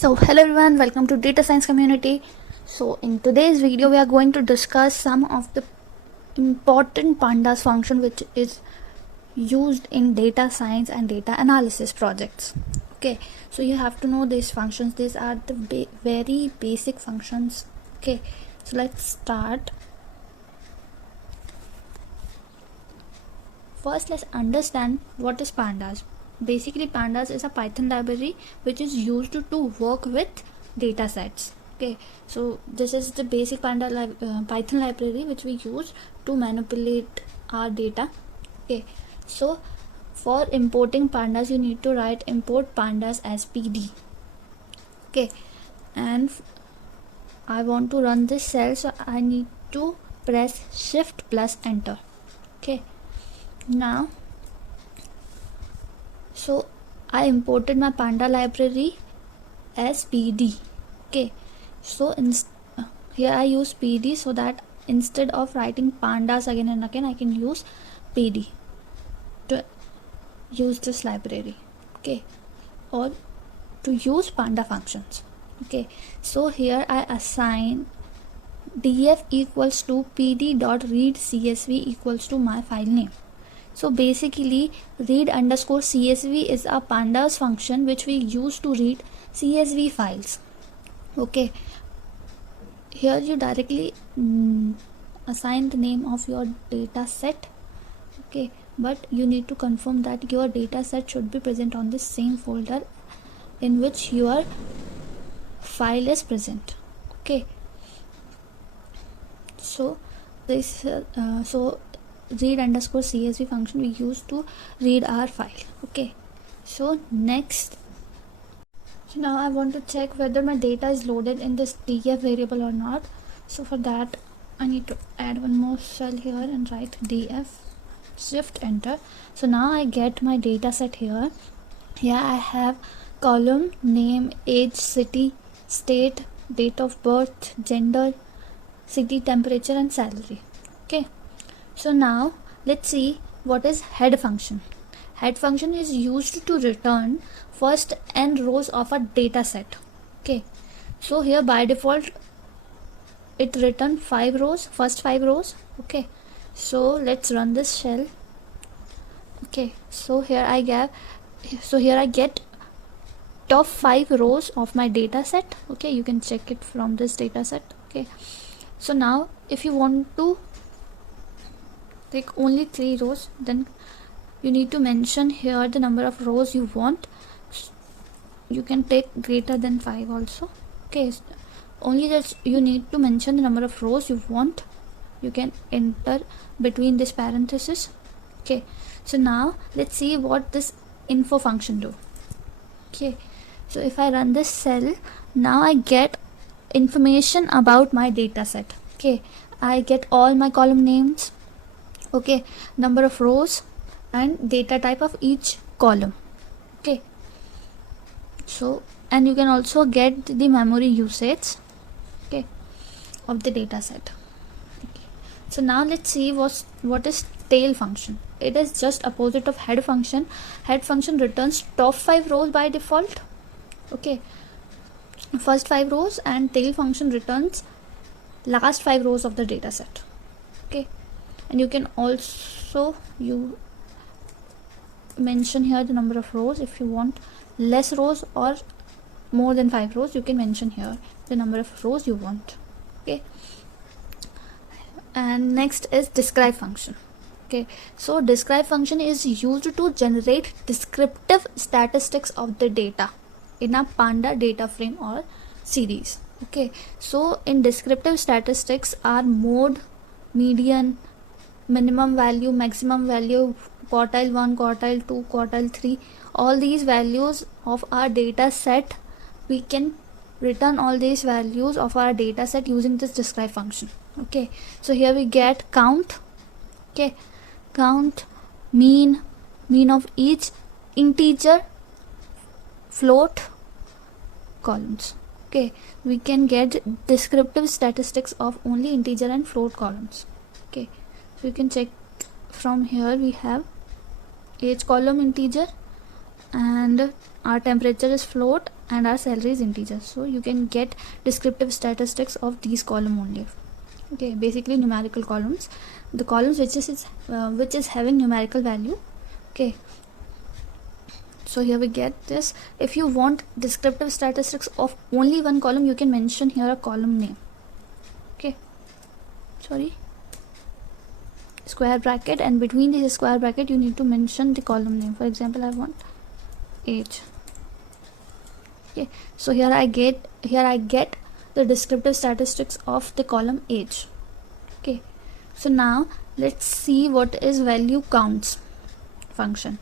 So hello everyone, welcome to data science community. So in today's video we are going to discuss some of the important pandas function which is used in data science and data analysis projects. Okay, so you have to know these functions. These are the very basic functions. Okay, so let's start. First, let's understand what is pandas. Basically, pandas is a Python library which is used to work with data sets. Okay, so this is the basic Python library which we use to manipulate our data. Okay, so for importing pandas you need to write import pandas as pd. Okay, and I want to run this cell, so I need to press shift plus enter. Okay, now so I imported my panda library as pd. Okay, so here I use pd so that instead of writing pandas again and again, I can use pd to use this library. Okay, or to use panda functions. Okay, so here I assign df equals to pd.read csv equals to my file name. So basically read_csv is a pandas function which we use to read csv files. Okay, here you directly assign the name of your data set. Okay, but you need to confirm that your data set should be present on the same folder in which your file is present. Okay, so this read_csv function we use to read our file. Okay, so next, so now I want to check whether my data is loaded in this df variable or not. So for that I need to add one more cell here and write df, shift enter. So now I get my data set here. Here I have column name, age, city, state, date of birth, gender, city, temperature and salary. Okay, so now let's see what is head function. Head function is used to return first n rows of a data set. Okay, so here by default it return 5 rows, first 5 rows. Okay, so let's run this shell. Okay, so here I get top 5 rows of my data set. Okay, you can check it from this data set. Okay, so now if you want to take only 3 rows, then you need to mention here the number of rows you want. You can take greater than 5 also. Okay, only that you need to mention the number of rows you want. You can enter between this parenthesis. Okay, so now let's see what this info function do. Okay, so if I run this cell, now I get information about my data set. Okay, I get all my column names. Okay, number of rows and data type of each column. Okay, so and you can also get the memory usage, okay, of the data set. Okay, so now let's see what is tail function. It is just opposite of head function. Head function returns top 5 rows by default. Okay, first 5 rows, and tail function returns last 5 rows of the data set. Okay, and you can also mention here the number of rows. If you want less rows or more than 5 rows, you can mention here the number of rows you want. Okay, and next is describe function. Okay, so describe function is used to generate descriptive statistics of the data in a panda data frame or series. Okay, so in descriptive statistics are mode, median, minimum value, maximum value, quartile 1, quartile 2, quartile 3, all these values of our data set. We can return all these values of our data set using this describe function. Okay, so here we get count. Okay, count, mean of each integer, float, columns. Okay, we can get descriptive statistics of only integer and float columns. Okay, so you can check from here. We have age column integer and our temperature is float, and our salary is integer. So you can get descriptive statistics of these column only. Okay, basically numerical columns, the columns which is having numerical value. Okay, so here we get this. If you want descriptive statistics of only one column, you can mention here a column name. Okay, sorry, square bracket, and between the square bracket you need to mention the column name. For example, I want age. Okay, so here I get the descriptive statistics of the column age. Okay, so now let's see what is value counts function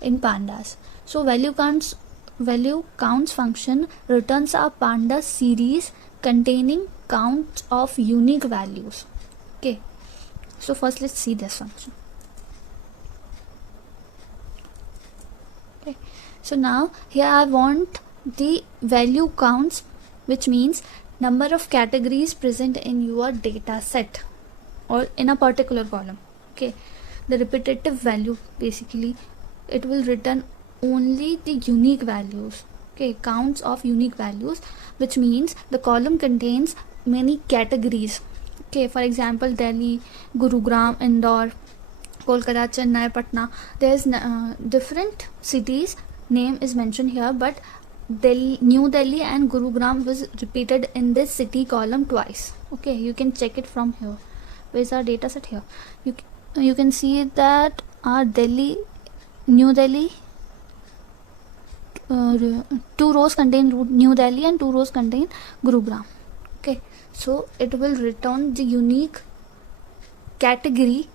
in pandas. So value counts function returns a pandas series containing counts of unique values. Okay, so first let's see this function. Okay, so now here I want the value counts, which means number of categories present in your data set or in a particular column. Okay, the repetitive value, basically it will return only the unique values. Okay, counts of unique values, which means the column contains many categories. Okay, for example, Delhi, Gurugram, Indore, Kolkata, Chennai, Patna. There's different cities name is mentioned here, but New Delhi and Gurugram was repeated in this city column twice. Okay, you can check it from here. Where's our data set? Here you can see that our New Delhi, 2 rows contain New Delhi and 2 rows contain Gurugram. Okay, so it will return the unique category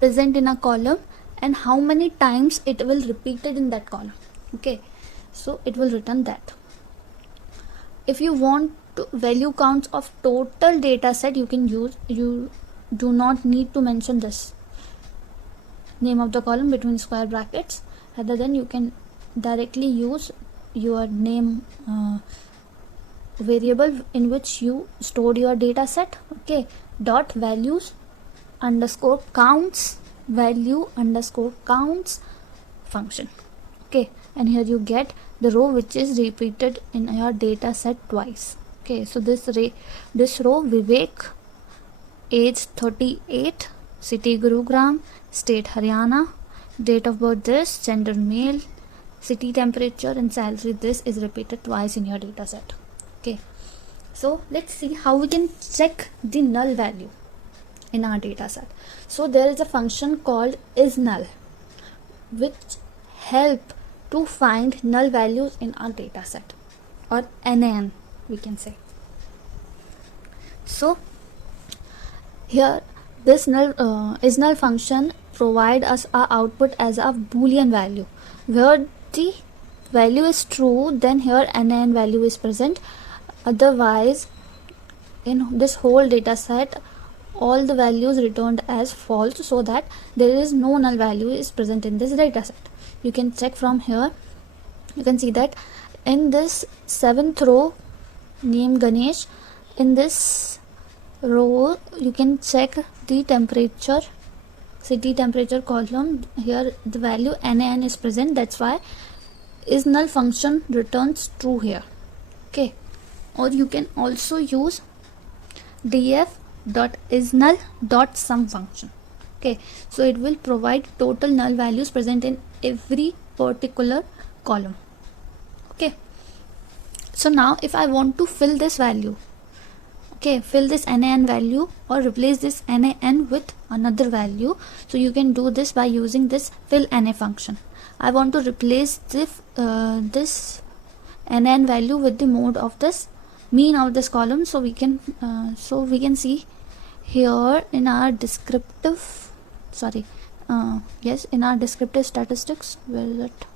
present in a column and how many times it will repeated in that column. Okay, so it will return that. If you want to value counts of total data set, you do not need to mention this name of the column between square brackets. Rather than you can directly use your name variable in which you stored your data set. Okay, dot values underscore counts value underscore counts function. Okay, and here you get the row which is repeated in your data set twice. Okay, so this row, Vivek, age 38, city Gurugram, state Haryana, date of birth this, gender male, city temperature, and salary this is repeated twice in your data set. Okay, so let's see how we can check the null value in our data set. So there is a function called isnull which help to find null values in our data set, or NaN we can say. So here this isnull function provide us our output as a boolean value. Where the value is true, then here NaN value is present. Otherwise, in this whole data set, all the values returned as false, so that there is no null value is present in this data set. You can check from here. You can see that in this 7th row, name Ganesh, in this row you can check the temperature, city temperature column. Here the value NaN is present. That's why isNull function returns true here. Okay, or you can also use df.isNull.sum function. Okay, so it will provide total null values present in every particular column. Okay, so now if I want to fill this value, okay, fill this NaN value or replace this NaN with another value, so you can do this by using this fillna function. I want to replace this NaN value with the mode of this mean of this column, so we can see here in our descriptive in our descriptive statistics. Where is it?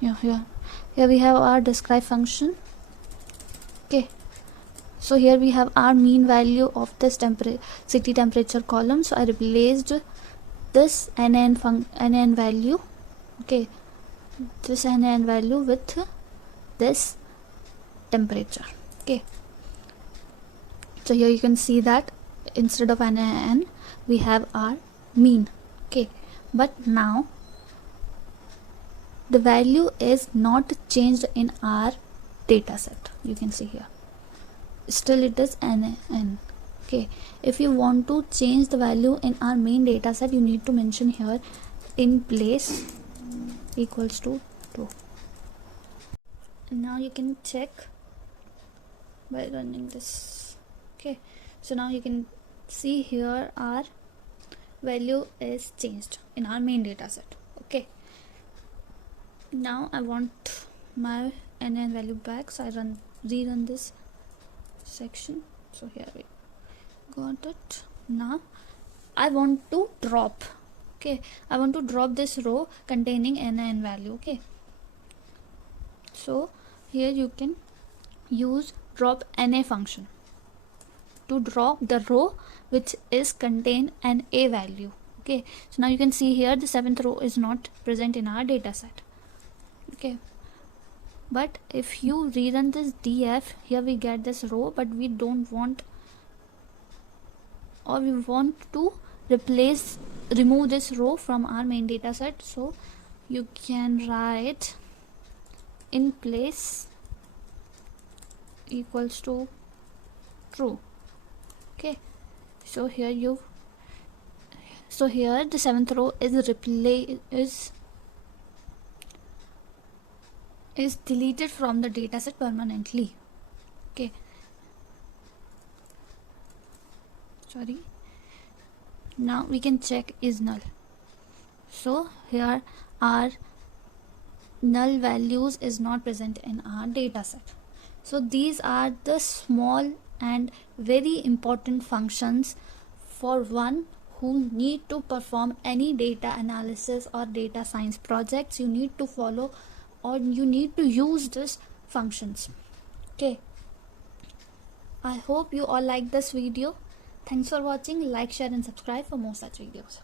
Here we have our describe function. Okay, so here we have our mean value of this city temperature column. So I replaced this NaN value, okay, this NaN value with this temperature. Okay, so here you can see that instead of NaN we have our mean. Okay, but now the value is not changed in our data set. You can see here still it is n. Okay, if you want to change the value in our main data set, you need to mention here in place equals to 2. And now you can check by running this. Okay, so now you can see here our value is changed in our main data set. Okay, now I want my NN value back, so I rerun this section. So here we got it. Now I want to drop. Okay, I want to drop this row containing NN value. Okay, so here you can use drop NA function to drop the row which is contain an A value. Okay, so now you can see here the 7th row is not present in our data set. Okay, but if you rerun this df, here we get this row, but we don't want, or we want to remove this row from our main data set. So you can write in place equals to true. Okay, so here the 7th row is deleted from the dataset permanently. Okay, sorry. Now we can check is null. So here our null values is not present in our dataset. So these are the small and very important functions for one who need to perform any data analysis or data science projects. You need to follow or you need to use these functions. Okay, I hope you all like this video. Thanks for watching. Like, share and subscribe for more such videos.